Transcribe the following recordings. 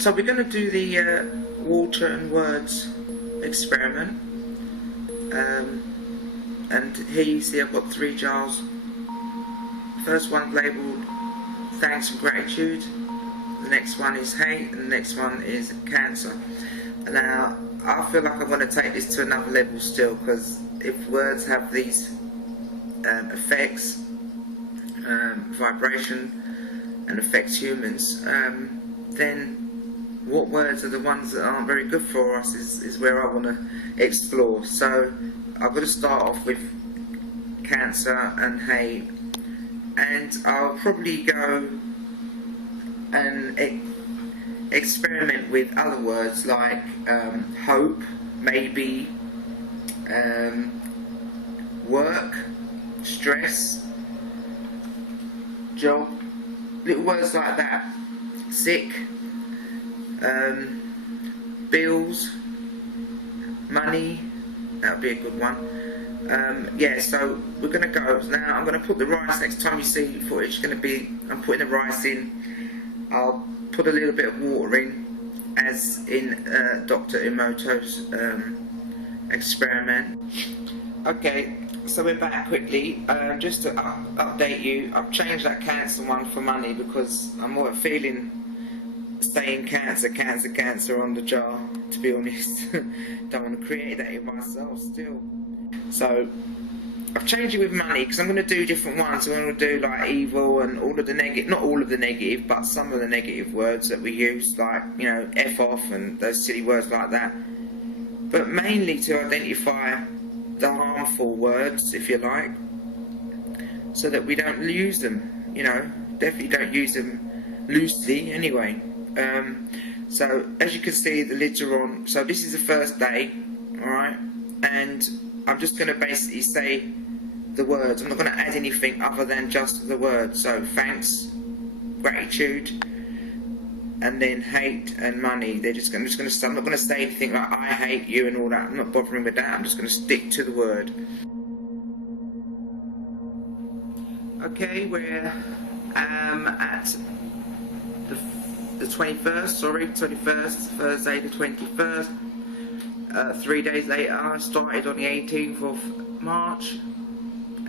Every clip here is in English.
So we're going to do the water and words experiment, and here you see I've got 3 jars. First one's labelled thanks and gratitude, the next one is hate, and the next one is cancer. Now I feel like I want to take this to another level still, because if words have these effects, vibration, and affects humans, then what words are the ones that aren't very good for us is where I want to explore. So I've got to start off with cancer and hate, and I'll probably go and experiment with other words like hope, maybe, work, stress, job, little words like that, sick, bills, money, that would be a good one. Yeah, so we're going to go. Now I'm going to put the rice, next time you see footage, I'm putting the rice in. I'll put a little bit of water in, as in Dr. Emoto's experiment. Okay, so we're back quickly. Just to update you, I've changed that cancer one for money because I'm more feeling saying cancer on the jar, to be honest. Don't want to create that in myself still. So I've changed it with money because I'm going to do different ones. I'm going to do like evil and all of the negative, not all of the negative, but some of the negative words that we use, like, you know, F off and those silly words like that. But mainly to identify the harmful words, if you like, so that we don't use them, you know, definitely don't use them loosely anyway. So as you can see, the lids are on. So this is the first day, alright, and I'm just going to basically say the words. I'm not going to add anything other than just the words. So thanks, gratitude, and then hate and money. I'm not going to say anything like I hate you and all that. I'm not bothering with that. I'm just going to stick to the word. Okay, we're at the 21st, Thursday the 21st. 3 days later, I started on the 18th of March.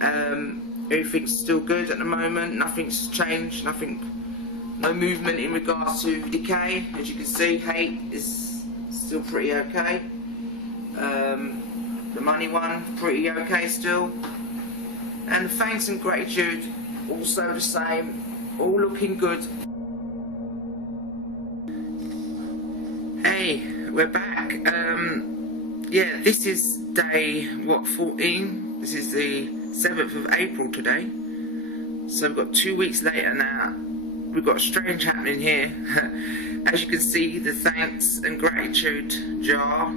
Everything's still good at the moment, nothing's changed, no movement in regards to decay. As you can see, hate is still pretty okay. The money one, pretty okay still. And the thanks and gratitude, also the same, all looking good. Hey, we're back. Yeah, this is day, 14? This is the 7th of April today. So we've got 2 weeks later now. We've got a strange happening here. As you can see, the thanks and gratitude jar,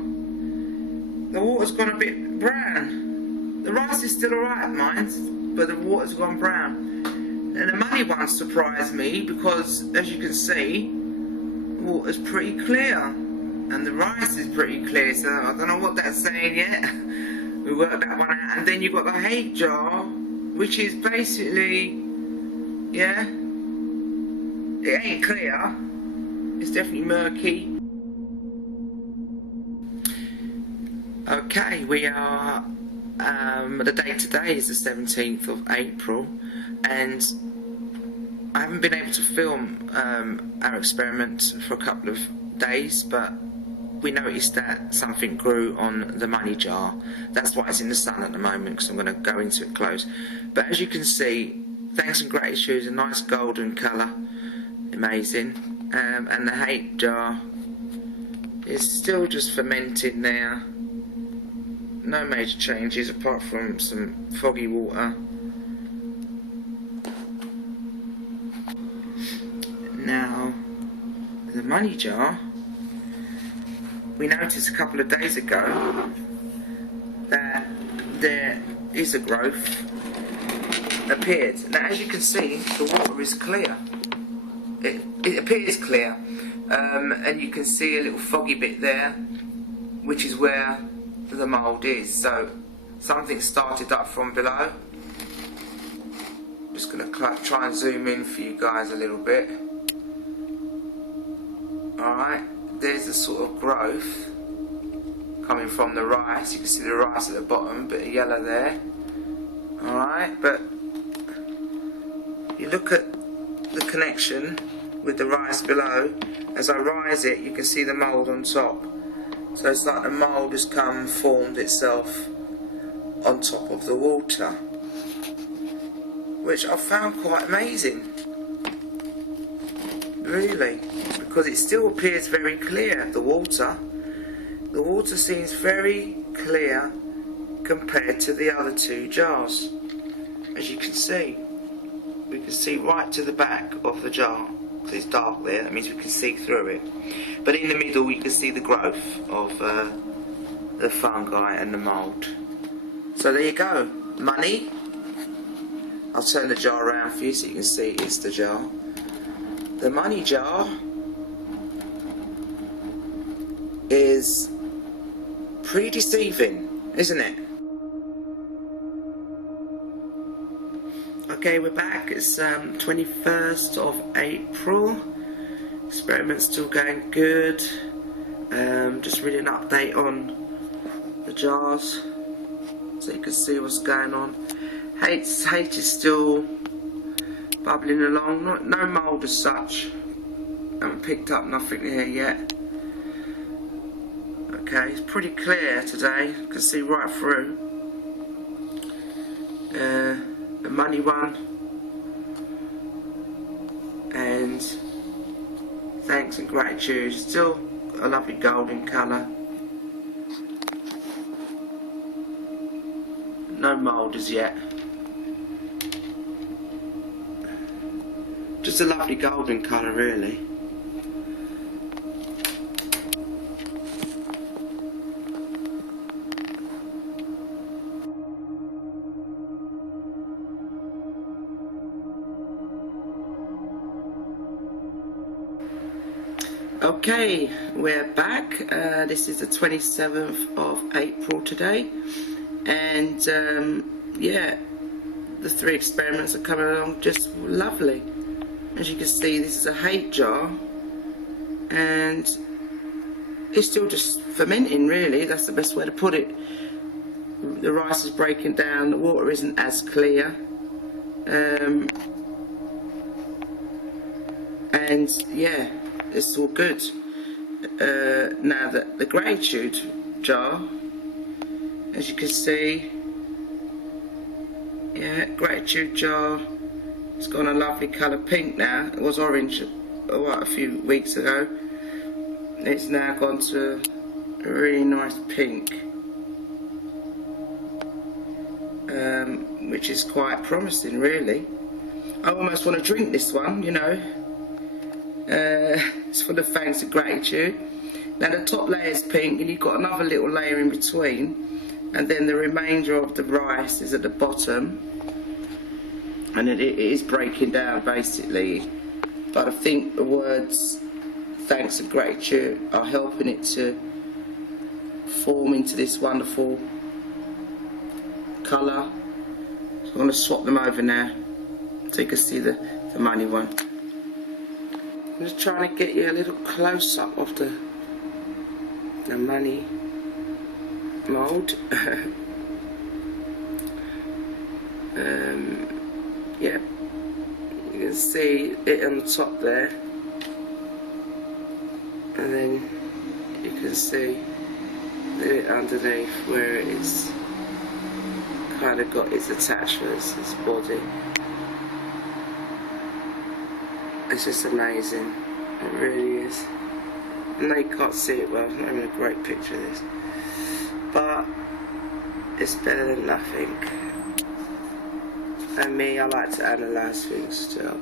the water's gone a bit brown. The rice is still alright, mind, but the water's gone brown. And the money one surprised me because, as you can see, the water's pretty clear. And the rice is pretty clear, so I don't know what that's saying yet. We worked that one out. And then you've got the hate jar, which is basically, yeah, it ain't clear. It's definitely murky. Okay, we are, the date today is the 17th of April, and I haven't been able to film our experiment for a couple of days, but we noticed that something grew on the money jar. That's why it's in the sun at the moment, because I'm going to go into it close. But as you can see, thanks and gratitude is a nice golden colour, amazing. And the hate jar is still just fermenting there. No major changes apart from some foggy water. Now, the money jar, we noticed a couple of days ago that there is a growth appeared. Now, as you can see, the water is clear. It appears clear, and you can see a little foggy bit there, which is where the mould is. So something started up from below. Just going to try and zoom in for you guys a little bit. Alright, there's the sort of growth coming from the rice. You can see the rice at the bottom, a bit of yellow there. Alright, but you look at the connection with the rice below. As I rise it, you can see the mould on top. So it's like the mould has come, formed itself on top of the water, which I found quite amazing, really, because it still appears very clear. The water seems very clear compared to the other two jars. As you can see, we can see right to the back of the jar, because it's dark there, that means we can see through it. But in the middle you can see the growth of the fungi and the mould. So there you go, money. I'll turn the jar around for you so you can see it's the jar. The money jar is pretty deceiving, isn't it? Okay, we're back. It's 21st of April. Experiment's still going good. Just really an update on the jars so you can see what's going on. H is still bubbling along. No mould as such. Haven't picked up nothing here yet. Okay, it's pretty clear today. You can see right through. The money one, and thanks and gratitude, still a lovely golden colour. No mould as yet, just a lovely golden colour really. Okay, we're back. This is the 27th of April today, and yeah, the 3 experiments are coming along just lovely. As you can see, this is a hate jar, and it's still just fermenting really. That's the best way to put it. The rice is breaking down, the water isn't as clear, and yeah, it's all good. Now the gratitude jar, as you can see, yeah, gratitude jar, it's got a lovely colour pink now. It was orange a few weeks ago. It's now gone to a really nice pink, which is quite promising really. I almost want to drink this one, you know. It's for the thanks and gratitude. Now the top layer is pink, and you've got another little layer in between, and then the remainder of the rice is at the bottom, and it is breaking down basically. But I think the words thanks and gratitude are helping it to form into this wonderful colour. So I'm going to swap them over now so you can see the money one. I'm just trying to get you a little close up of the money mould. Yeah, you can see it on the top there, and then you can see it underneath where it's kind of got its attachments, its body. It's just amazing, it really is. I know you can't see it well, it's not even a great picture of this, but it's better than nothing. And me, I like to analyse things still.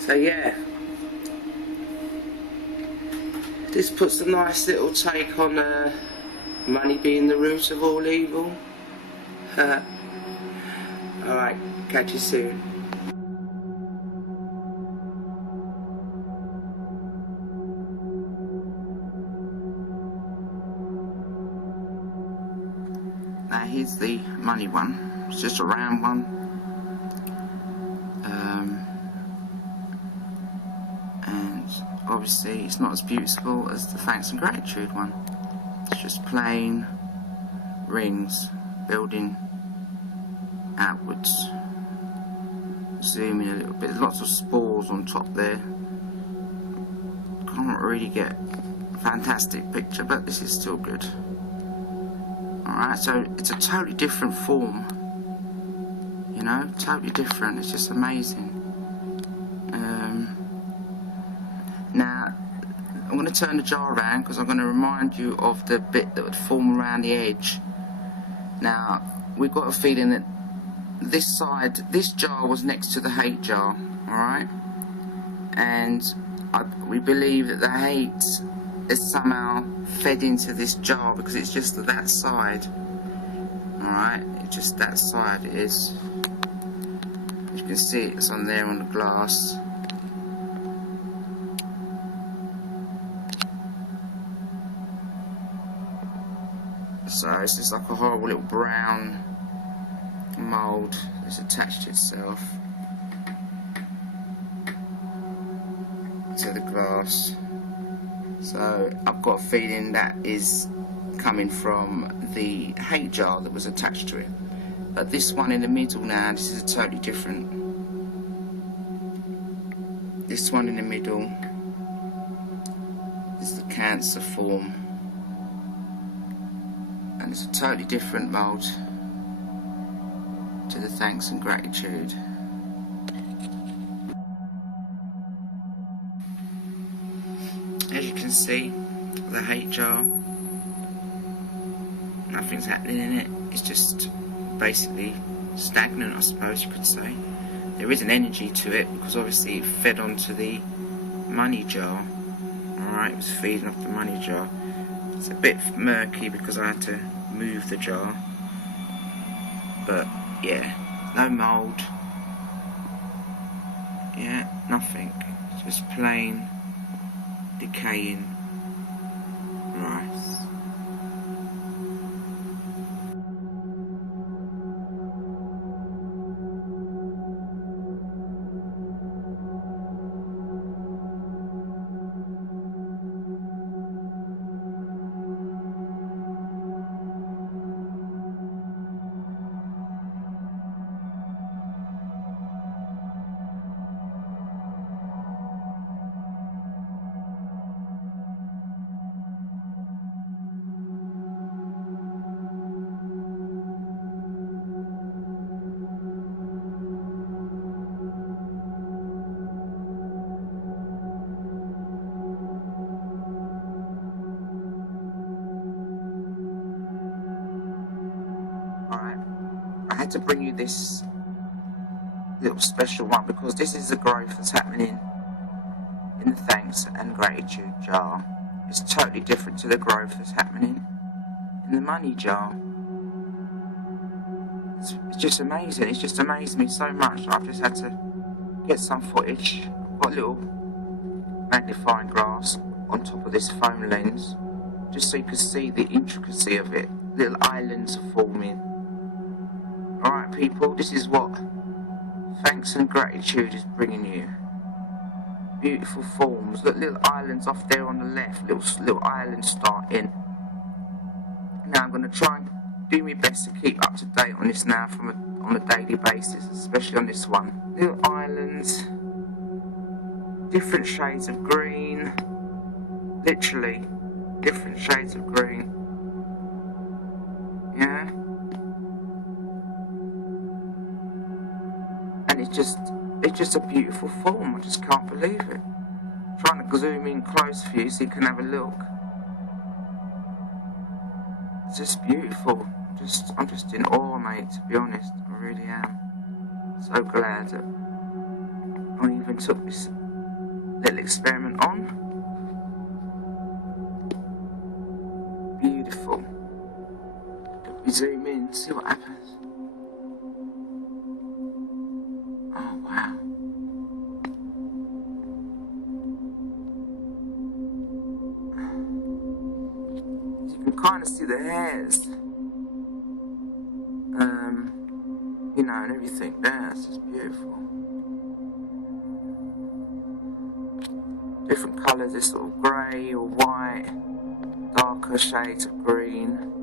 So yeah, this puts a nice little take on money being the root of all evil. Alright, catch you soon. Now here's the money one. It's just a round one. And obviously it's not as beautiful as the thanks and gratitude one. It's just plain rings building outwards. Zoom in a little bit. Lots of spores on top there. Can't really get a fantastic picture, but this is still good. Alright, so it's a totally different form. You know, totally different. It's just amazing. Now, I'm going to turn the jar around because I'm going to remind you of the bit that would form around the edge. Now, we've got a feeling that this side, this jar was next to the hate jar, alright? And we believe that the hate is somehow fed into this jar because it's just that side. Alright, it's just that side it is. As you can see, it's on there on the glass. So it's just like a horrible little brown mould that's attached to itself to the glass. So I've got a feeling that is coming from the hate jar that was attached to it. But this one in the middle now, this is a totally different. This one in the middle is the Cancer form. And it's a totally different mould to the thanks and gratitude. As you can see, the hate jar, nothing's happening in it. It's just basically stagnant, I suppose you could say. There is an energy to it because obviously it fed onto the money jar. Alright, it was feeding off the money jar. It's a bit murky because I had to move the jar, but yeah, no mould, yeah, nothing, just plain decaying rice. Alright, I had to bring you this little special one because this is the growth that's happening in the thanks and gratitude jar. It's totally different to the growth that's happening in the money jar. It's just amazing. It's just amazed me so much. I've just had to get some footage. I've got a little magnifying glass on top of this foam lens just so you can see the intricacy of it. Little islands are forming. Alright people, this is what thanks and gratitude is bringing you. Beautiful forms. Look, little islands off there on the left. Little islands starting. Now I'm going to try and do my best to keep up to date on this now on a daily basis, especially on this one. Little islands, different shades of green, literally different shades of green. Yeah, and it's just a beautiful form. I just can't believe it. I'm trying to zoom in close for you so you can have a look. It's just beautiful. I'm just in awe, mate, to be honest. I really am. So glad that I even took this little experiment on. Beautiful. Let me zoom in, see what happens. Oh wow. You can kind of see the hairs. know, and everything there. It's just beautiful. Different colours, this sort of grey or white, darker shades of green.